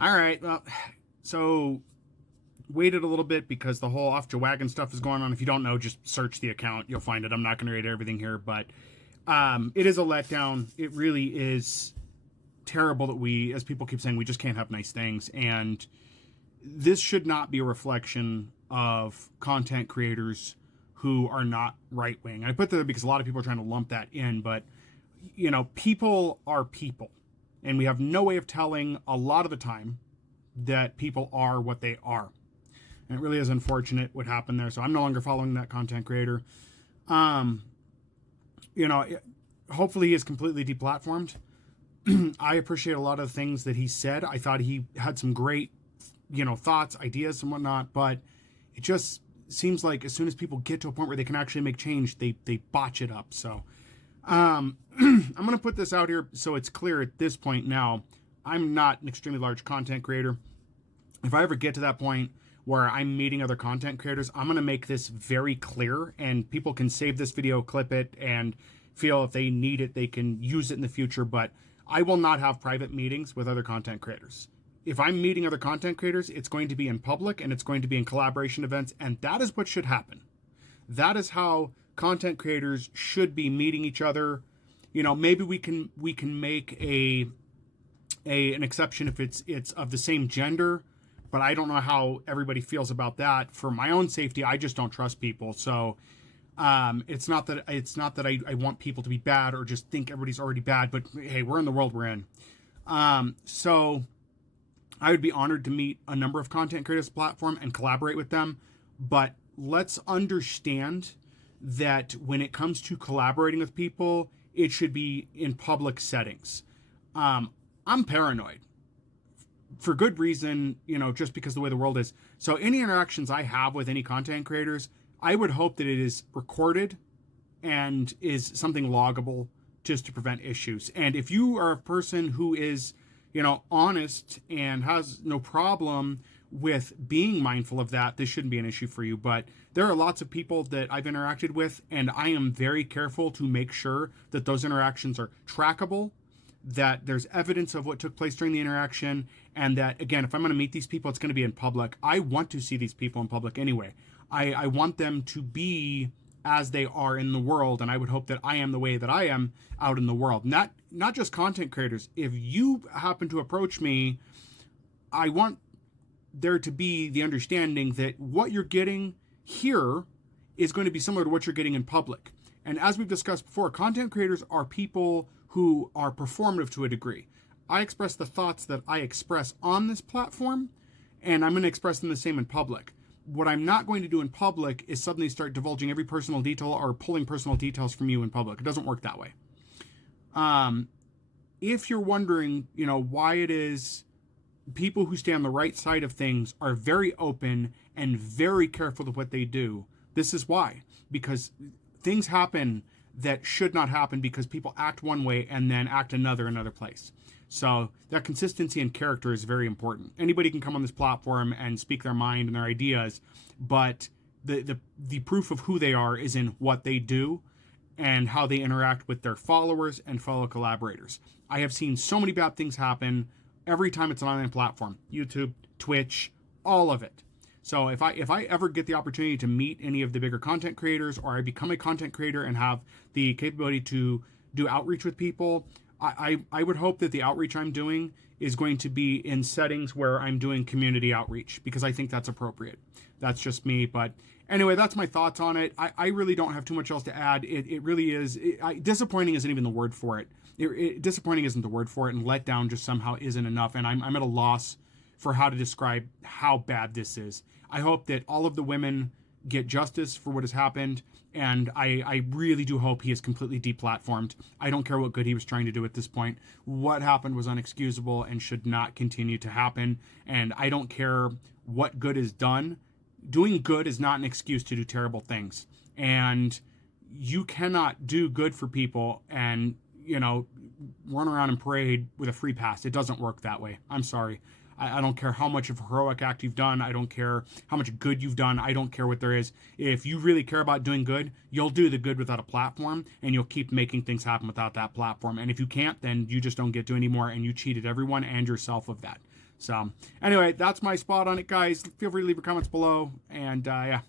All right. Well, so waited a little bit because the whole off Jawagon stuff is going on. If you don't know, just search the account. You'll find it. I'm not going to read everything here, but it is a letdown. It really is terrible that we, as people keep saying, we just can't have nice things. And this should not be a reflection of content creators who are not right wing. I put that because a lot of people are trying to lump that in, but people are people, and we have no way of telling a lot of the time that people are what they are. And it really is unfortunate what happened there. So I'm no longer following that content creator. Um, you know, Hopefully he is completely deplatformed. I appreciate a lot of the things that he said. I thought he had some great, thoughts, ideas, and whatnot. But it just seems like as soon as people get to a point where they can actually make change, they botch it up. So I'm going to put this out here so it's clear at this point now. I'm not an extremely large content creator. If I ever get to that point where I'm meeting other content creators, I'm going to make this very clear, and people can save this video, clip it, and feel if they need it, they can use it in the future. But I will not have private meetings with other content creators. If I'm meeting other content creators, it's going to be in public, and it's going to be in collaboration events, and that is what should happen. That is how content creators should be meeting each other. Maybe we can make an exception if it's of the same gender, but I don't know how everybody feels about that. For my own safety, I just don't trust people. So it's not that I want people to be bad or just think everybody's already bad, but hey, we're in the world we're in. So I would be honored to meet a number of content creators platform and collaborate with them. But let's understand that when it comes to collaborating with people, it should be in public settings. I'm paranoid for good reason, just because of the way the world is. So any interactions I have with any content creators, I would hope that it is recorded and is something loggable just to prevent issues. And if you are a person who is, honest and has no problem with being mindful of that, this shouldn't be an issue for you. But there are lots of people that I've interacted with, and I am very careful to make sure that those interactions are trackable, that there's evidence of what took place during the interaction, and that, again, if I'm going to meet these people, it's going to be in public. I want to see these people in public anyway. I want them to be as they are in the world, and I would hope that I am the way that I am out in the world. Not just content creators. If you happen to approach me, I want there to be the understanding that what you're getting here is going to be similar to what you're getting in public. And as we've discussed before, content creators are people who are performative to a degree. I express the thoughts that I express on this platform, and I'm going to express them the same in public. What I'm not going to do in public is suddenly start divulging every personal detail or pulling personal details from you in public. It doesn't work that way. If you're wondering, why it is people who stay on the right side of things are very open and very careful with what they do, this is why. Because things happen that should not happen because people act one way and then act another place. So that consistency and character is very important. Anybody can come on this platform and speak their mind and their ideas, but the proof of who they are is in what they do and how they interact with their followers and fellow collaborators. I have seen so many bad things happen every time it's an online platform. YouTube, Twitch, all of it. So if I ever get the opportunity to meet any of the bigger content creators, or I become a content creator and have the capability to do outreach with people, I would hope that the outreach I'm doing is going to be in settings where I'm doing community outreach, because I think that's appropriate. That's just me. But anyway, that's my thoughts on it. I really don't have too much else to add. It really is. Disappointing isn't even the word for it. Disappointing isn't the word for it, and letdown just somehow isn't enough. And I'm at a loss for how to describe how bad this is. I hope that all of the women get justice for what has happened, and I really do hope he is completely deplatformed. I don't care what good he was trying to do at this point. What happened was unexcusable and should not continue to happen, and I don't care what good is done. Doing good is not an excuse to do terrible things, and you cannot do good for people and, run around and parade with a free pass. It doesn't work that way. I'm sorry. I don't care how much of a heroic act you've done. I don't care how much good you've done. I don't care what there is. If you really care about doing good, you'll do the good without a platform, and you'll keep making things happen without that platform. And if you can't, then you just don't get to anymore, and you cheated everyone and yourself of that. So anyway, that's my spot on it, guys. Feel free to leave your comments below, and yeah,